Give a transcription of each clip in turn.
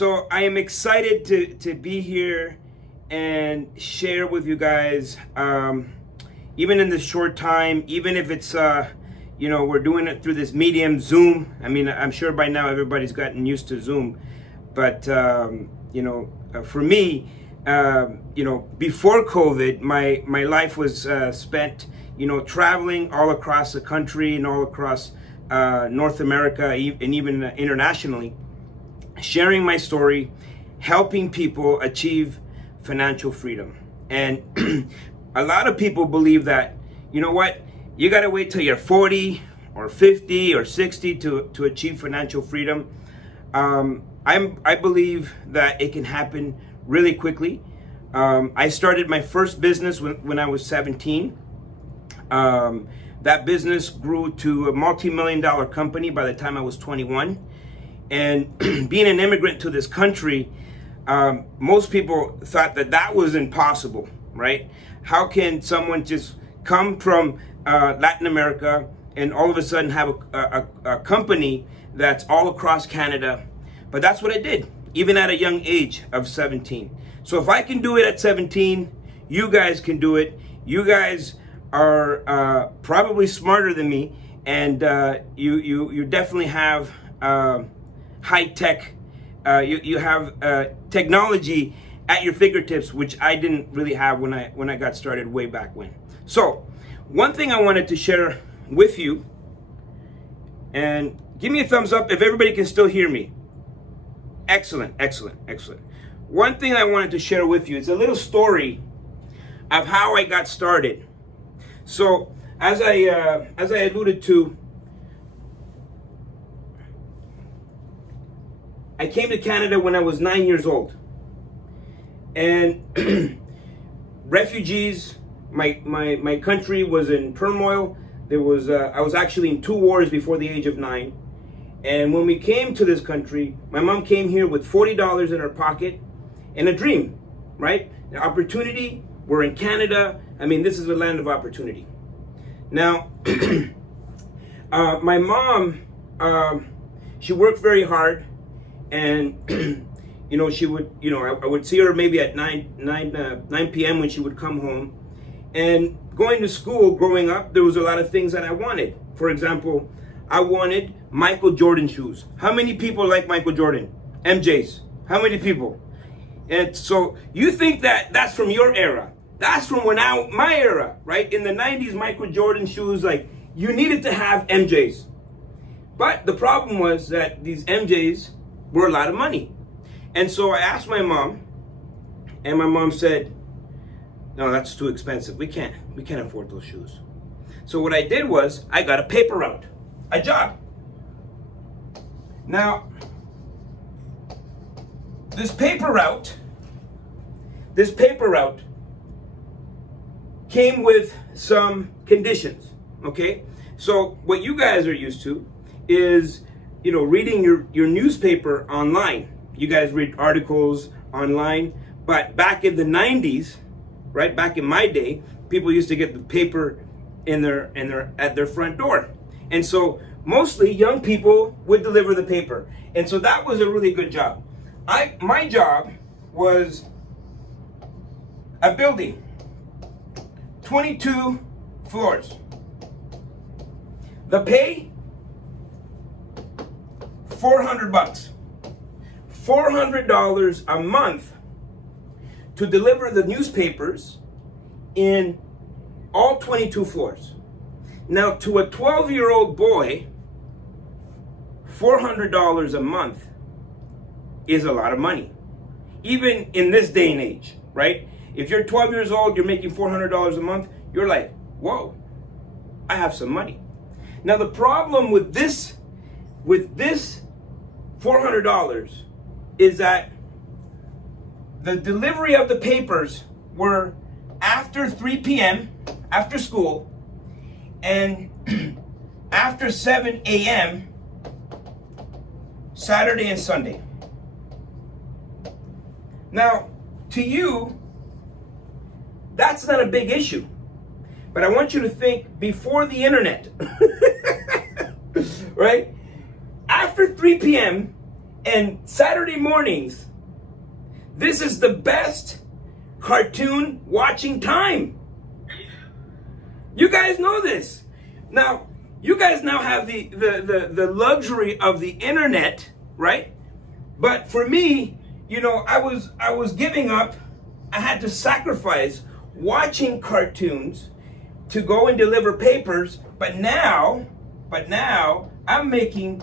So I am excited to be here and share with you guys, even in this short time, even if it's, we're doing it through this medium, Zoom. I mean, I'm sure by now everybody's gotten used to Zoom, but, for me, before COVID, my life was spent, traveling all across the country and all across North America and even internationally, sharing my story, helping people achieve financial freedom. And a lot of people believe that, you know what, you got to wait till you're 40 or 50 or 60 to achieve financial freedom. I believe that it can happen really quickly. I started my first business when I was 17. That business grew to a multi-million-dollar company by the time I was 21. And being an immigrant to this country, most people thought that was impossible, right? How can someone just come from Latin America and all of a sudden have a company that's all across Canada? But that's what I did, even at a young age of 17. So if I can do it at 17, you guys can do it. You guys are probably smarter than me, and you definitely have high tech. You have technology at your fingertips, which I didn't really have when I got started way back when. So one thing I wanted to share with you, and give me a thumbs up if everybody can still hear me. Excellent, excellent, excellent. One thing I wanted to share with you is a little story of how I got started. So as I alluded to, I came to Canada when I was 9 years old, and refugees, my country was in turmoil. There was I was actually in 2 wars before the age of 9, and when we came to this country, my mom came here with $40 in her pocket and a dream, right? The opportunity. We're in Canada. I mean, this is a land of opportunity. Now, my mom, she worked very hard. And, she would, I would see her maybe at 9 p.m. when she would come home. And going to school, growing up, there was a lot of things that I wanted. For example, I wanted Michael Jordan shoes. How many people like Michael Jordan? MJs. How many people? And so you think that that's from your era. That's from my era, right? In the 90s, Michael Jordan shoes, like, you needed to have MJs. But the problem was that these MJs were a lot of money. And so I asked my mom, and my mom said, no, that's too expensive. We can't afford those shoes. So what I did was I got a paper route, a job. Now, this paper route came with some conditions, okay? So what you guys are used to is reading your newspaper online. You guys read articles online, but back in the 90s, right, back in my day, people used to get the paper at their front door. And so mostly young people would deliver the paper. And so that was a really good job. My job was a building, 22 floors. The pay, $400. $400 a month to deliver the newspapers in all 22 floors. Now, to a 12-year-old boy, $400 a month is a lot of money. Even in this day and age, right? If you're 12 years old, you're making $400 a month, you're like, whoa, I have some money. Now, the problem with this $400 is that the delivery of the papers were after 3 p.m., after school, and after 7 a.m., Saturday and Sunday. Now, to you, that's not a big issue. But I want you to think before the internet, right? After 3 p.m., And Saturday mornings, this is the best cartoon watching time. You guys know this. Now, you guys now have the luxury of the internet, right? But for me, you know, I was giving up. I had to sacrifice watching cartoons to go and deliver papers. But now I'm making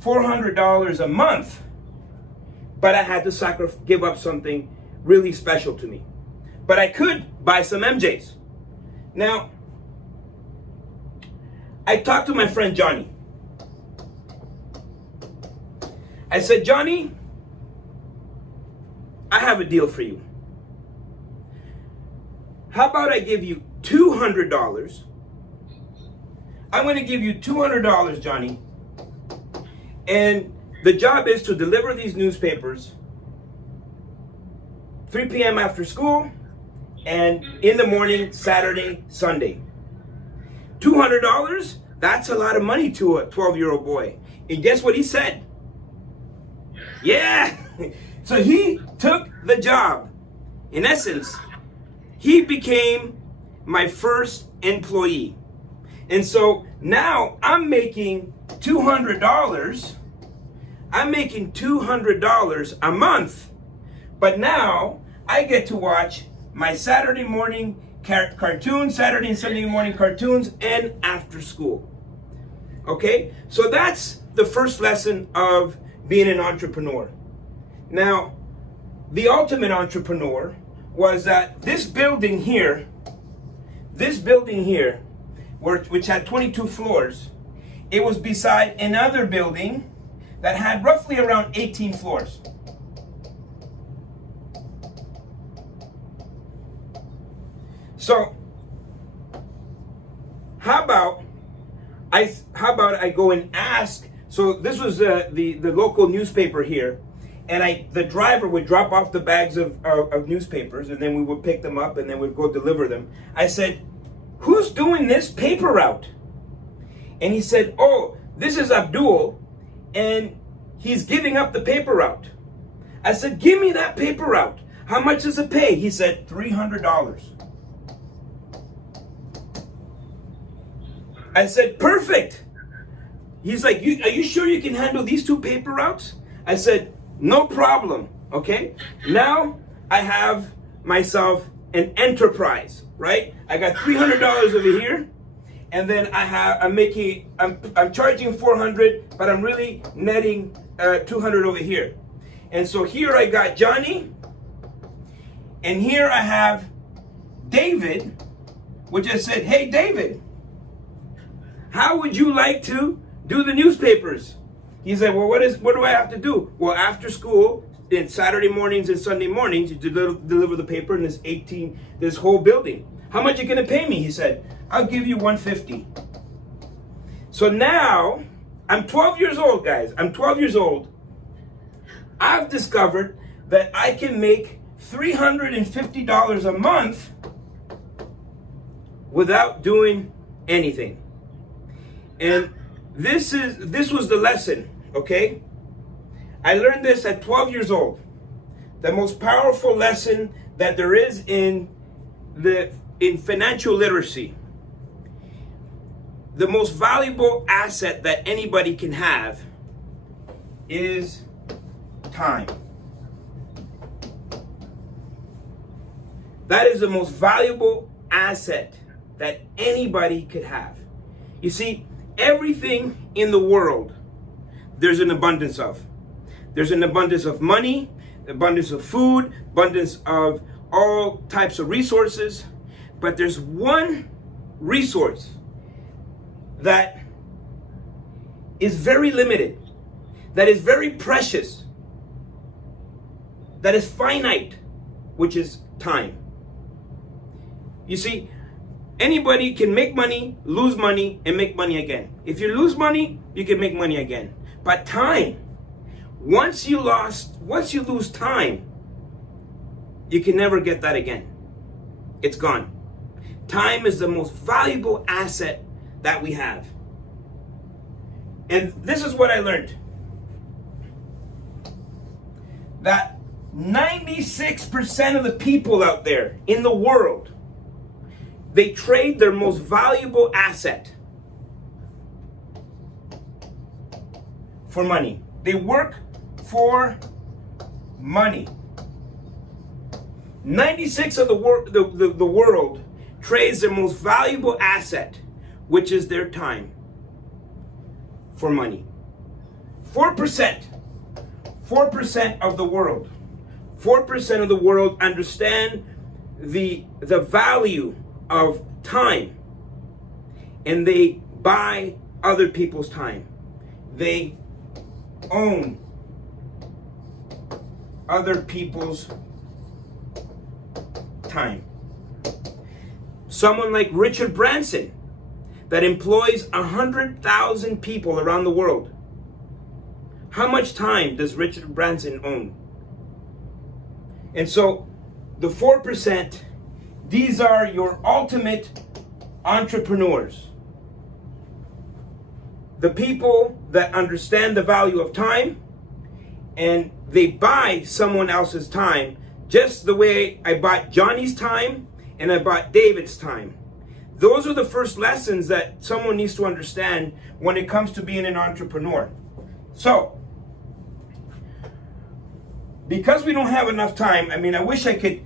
$400 a month. But I had to give up something really special to me. But I could buy some MJs. Now, I talked to my friend Johnny. I said, Johnny, I have a deal for you. How about I give you $200? I'm going to give you $200, Johnny. And the job is to deliver these newspapers 3 p.m. after school and in the morning, Saturday, Sunday. $200, that's a lot of money to a 12-year-old boy. And guess what he said? Yeah. So he took the job. In essence, he became my first employee. And so now I'm making $200. I'm making $200 a month. But now I get to watch my Saturday morning cartoons, Saturday and Sunday morning cartoons, and after school. Okay? So that's the first lesson of being an entrepreneur. Now, the ultimate entrepreneur was that this building here, which had 22 floors, it was beside another building that had roughly around 18 floors. So, how about I go and ask? So this was the local newspaper here, and the driver would drop off the bags of newspapers, and then we would pick them up, and then we'd go deliver them. I said, "Who's doing this paper route?" And he said, "Oh, this is Abdul, and he's giving up the paper route." I said, "Give me that paper route. How much does it pay?" He said, $300. I said, "Perfect." He's like, "Are you sure you can handle these two paper routes?" I said, "No problem." Okay. Now I have myself an enterprise, right? I got $300 over here, and then I'm charging $400, but I'm really netting $200 over here. And so here I got Johnny, and here I have David, which I said, "Hey David, how would you like to do the newspapers?" He said, "Well, what do I have to do?" "Well, after school, in Saturday mornings and Sunday mornings, you deliver the paper in this whole building. How much are you gonna pay me?" He said, "I'll give you $150. So now, I'm 12 years old, guys. I'm 12 years old. I've discovered that I can make $350 a month without doing anything. And this was the lesson, okay? I learned this at 12 years old. The most powerful lesson that there is in financial literacy. The most valuable asset that anybody can have is time. That is the most valuable asset that anybody could have. You see, everything in the world, there's an abundance of. There's an abundance of money, abundance of food, abundance of all types of resources. But there's one resource that is very limited, that is very precious, that is finite, which is time. You see, anybody can make money, lose money, and make money again. If you lose money, you can make money again. But time, once you lose time, you can never get that again. It's gone. Time is the most valuable asset that we have. And this is what I learned. that 96% of the people out there in the world, they trade their most valuable asset for money. They work for money. 96 of the world trades their most valuable asset, which is their time, for money. 4% of the world, 4% of the world understand the value of time, and they buy other people's time. They own other people's time. Someone like Richard Branson that employs 100,000 people around the world. How much time does Richard Branson own? And so the 4%, these are your ultimate entrepreneurs. The people that understand the value of time, and they buy someone else's time, just the way I bought Johnny's time and I bought David's time. Those are the first lessons that someone needs to understand when it comes to being an entrepreneur. So, because we don't have enough time, I mean, I wish I could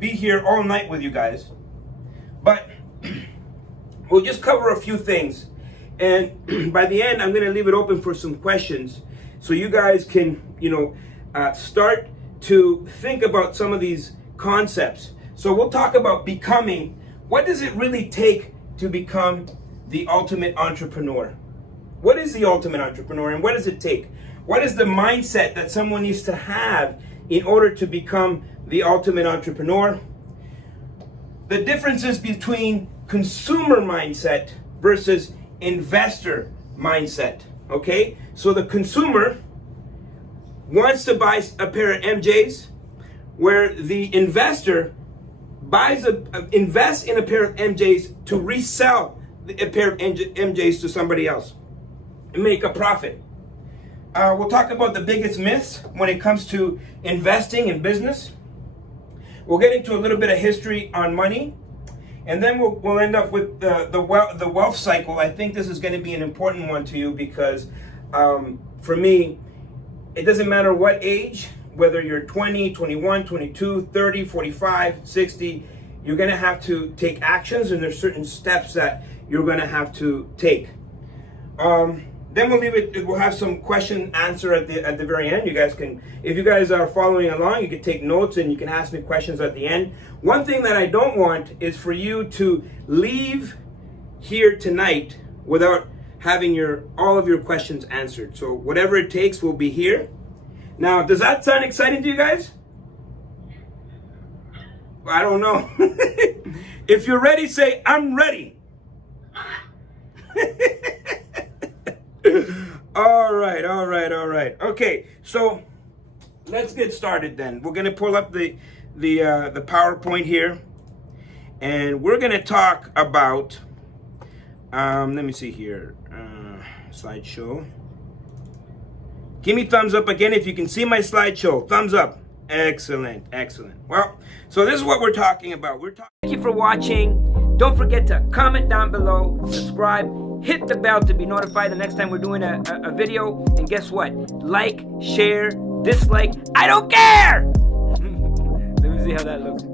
be here all night with you guys, but we'll just cover a few things, and by the end, I'm going to leave it open for some questions, so you guys can, start to think about some of these concepts. So we'll talk about becoming. What does it really take to become the ultimate entrepreneur? What is the ultimate entrepreneur, and what does it take? What is the mindset that someone needs to have in order to become the ultimate entrepreneur? The differences between consumer mindset versus investor mindset, okay? So the consumer wants to buy a pair of MJs, where the investor invests in a pair of MJs to resell a pair of MJs to somebody else and make a profit. We'll talk about the biggest myths when it comes to investing in business. We'll get into a little bit of history on money, and then we'll end up with the wealth cycle. I think this is going to be an important one to you because for me, it doesn't matter what age, whether you're 20, 21, 22, 30, 45, 60, you're going to have to take actions, and there's certain steps that you're going to have to take. Then we'll have some question answer at the very end. You guys can, if you guys are following along, you can take notes and you can ask me questions at the end. One thing that I don't want is for you to leave here tonight without having all of your questions answered. So whatever it takes, will be here. Now, does that sound exciting to you guys? I don't know. If you're ready, say, I'm ready. All right. Okay, so let's get started then. We're gonna pull up the PowerPoint here, and we're gonna talk about. Let me see here. Slideshow. Give me thumbs up again if you can see my slideshow. Thumbs up. Excellent. Well, so this is what we're talking about. Thank you for watching. Don't forget to comment down below, subscribe, hit the bell to be notified the next time we're doing a video. And guess what? Like, share, dislike, I don't care! Let me see how that looks.